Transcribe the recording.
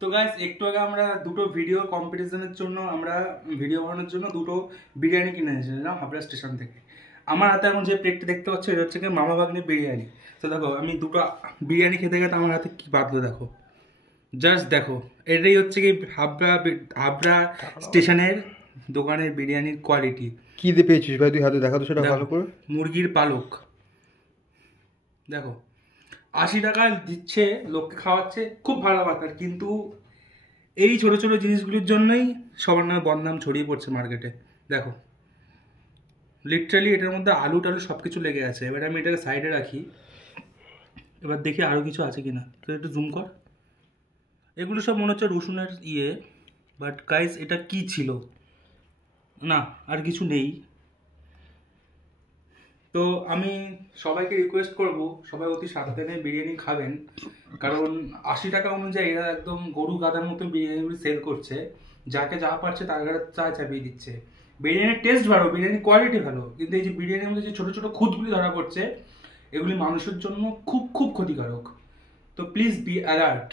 তো গাইস একটু আগে আমরা দুটো ভিডিও কম্পিটিশনের জন্য আমরা ভিডিও বানানোর জন্য দুটো বিরিয়ানি কিনে এনেছিলাম হাবড়া স্টেশন থেকে। আমার হাতে এখন যে প্লেটটা দেখতে পাচ্ছ এটা হচ্ছে কি মামা ভাগ্নে বিরিয়ানি। তো দেখো আমি দুটো বিরিয়ানি খেতে খেতে আমার হাতে কি বাঁধলো দেখো, জাস্ট দেখো। এটাই হচ্ছে কি হাবড়া হাবড়া স্টেশনের দোকানের বিরিয়ানির কোয়ালিটি। কি দিয়ে পেয়েছিস ভাই, তুই হাতে দেখা তো সেটা ভালো করে। মুরগির পালক দেখো, 80 টাকা দিচ্ছে, লোককে খাওয়াচ্ছে, খুব ভালো ব্যাপার। কিন্তু এই ছোট ছোট জিনিসগুলির জন্যই সবার নামে বদনাম ছড়িয়ে পড়ছে মার্কেটে। দেখো লিটারালি এটার মধ্যে আলু টালু সব কিছু লেগে আছে। এবার আমি এটাকে সাইডে রাখি, এবার দেখি আরও কিছু আছে কিনা। তো একটু জুম কর, এগুলো সব মনে হচ্ছে রসুনের বাট গাইস এটা কি ছিল, না আর কিছু নেই। তো আমি সবাইকে রিকোয়েস্ট করব সবাই অতি সাবধানে বিরিয়ানি খাবেন, কারণ 80 টাকা অনুযায়ী এরা একদম গরু গাদার মতো বিরিয়ানিগুলি সেল করছে। যাকে যা পারছে তার গাড়ি চা চাপিয়ে দিচ্ছে। বিরিয়ানির টেস্ট ভালো, বিরিয়ানির কোয়ালিটি ভালো, কিন্তু এই যে বিরিয়ানির মধ্যে যে ছোটো ছোটো খুঁতগুলি ধরা পড়ছে এগুলি মানুষের জন্য খুব খুব ক্ষতিকারক। তো প্লিজ বি অ্যালার্ট।